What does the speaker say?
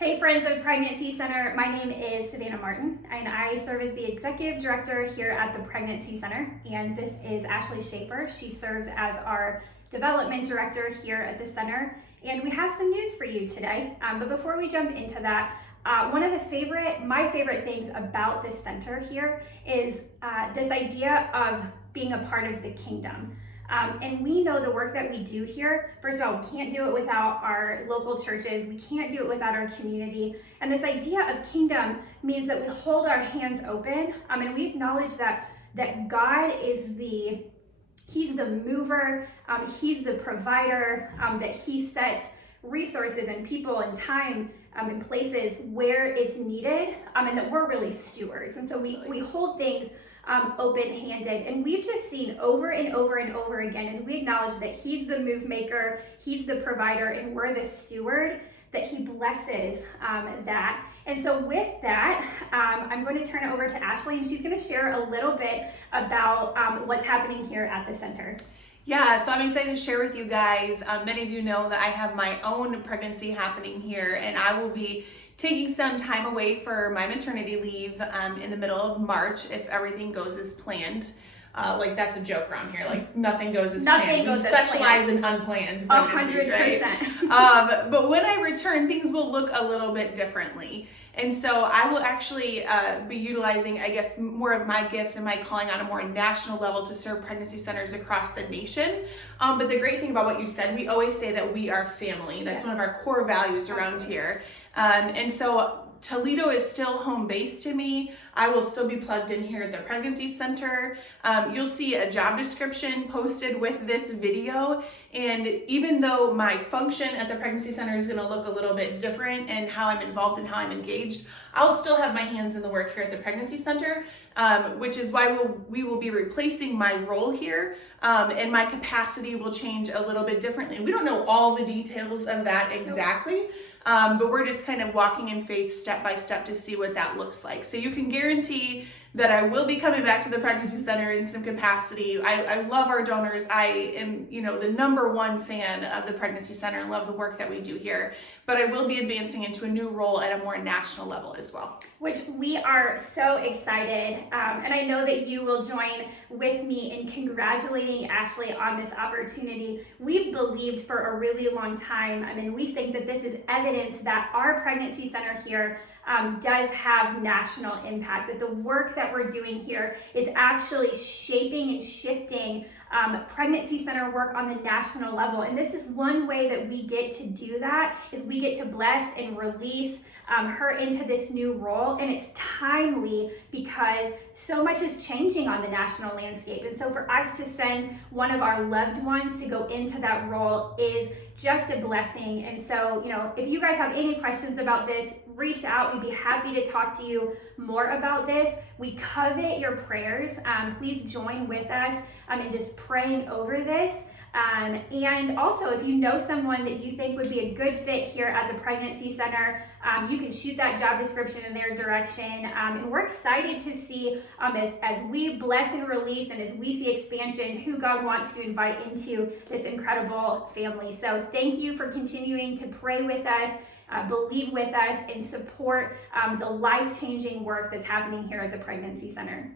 Hey friends of Pregnancy Center, my name is Savannah Martin and I serve as the Executive Director here at the Pregnancy Center, and this is Ashley Schaefer. She serves as our Development Director here at the center, and we have some news for you today. But before we jump into that, one of my favorite things about this center here is this idea of being a part of the kingdom. And we know the work that we do here, first of all, we can't do it without our local churches. We can't do it without our community. And this idea of kingdom means that we hold our hands open, and we acknowledge that God is He's the mover, He's the provider, that He sets resources and people and time in places where it's needed, and that we're really stewards. And so we hold things open-handed, and we've just seen over and over and over again, as we acknowledge that He's the move maker, He's the provider, and we're the steward, that He blesses that. And so with that, I'm going to turn it over to Ashley, and she's going to share a little bit about what's happening here at the center. Yeah, so I'm excited to share with you guys. Many of you know that I have my own pregnancy happening here, and I will be taking some time away for my maternity leave in the middle of March if everything goes as planned. Like that's a joke around here. Like nothing goes as planned. We specialize in unplanned pregnancies, 100%. Right? But when I return, things will look a little bit differently. And so I will actually be utilizing, I guess, more of my gifts and my calling on a more national level to serve pregnancy centers across the nation. But the great thing about what you said, we always say that we are family. That's one of our core values around here. And so Toledo is still home base to me. I will still be plugged in here at the Pregnancy Center. You'll see a job description posted with this video. And even though my function at the Pregnancy Center is gonna look a little bit different and how I'm involved and how I'm engaged, I'll still have my hands in the work here at the Pregnancy Center, which is why we will be replacing my role here, and my capacity will change a little bit differently. We don't know all the details of that exactly. But we're just kind of walking in faith step by step to see what that looks like. So you can guarantee that I will be coming back to the Pregnancy Center in some capacity. I love our donors. I am, the number one fan of the Pregnancy Center and love the work that we do here. But I will be advancing into a new role at a more national level as well. Which we are so excited. And I know that you will join with me in congratulating Ashley on this opportunity. We've believed for a really long time. We think that this is evidence that our Pregnancy Center here does have national impact, that the work that we're doing here is actually shaping and shifting pregnancy center work on the national level. And this is one way that we get to do that, is we get to bless and release her into this new role. And it's timely because so much is changing on the national landscape. And so for us to send one of our loved ones to go into that role is just a blessing. And so, if you guys have any questions about this, reach out. We'd be happy to talk to you more about this. We covet your prayers. Please join with us in just praying over this. And also, if you know someone that you think would be a good fit here at the Pregnancy Center, you can shoot that job description in their direction. And we're excited to see, as we bless and release and as we see expansion, who God wants to invite into this incredible family. So thank you for continuing to pray with us, believe with us, and support the life-changing work that's happening here at the Pregnancy Center.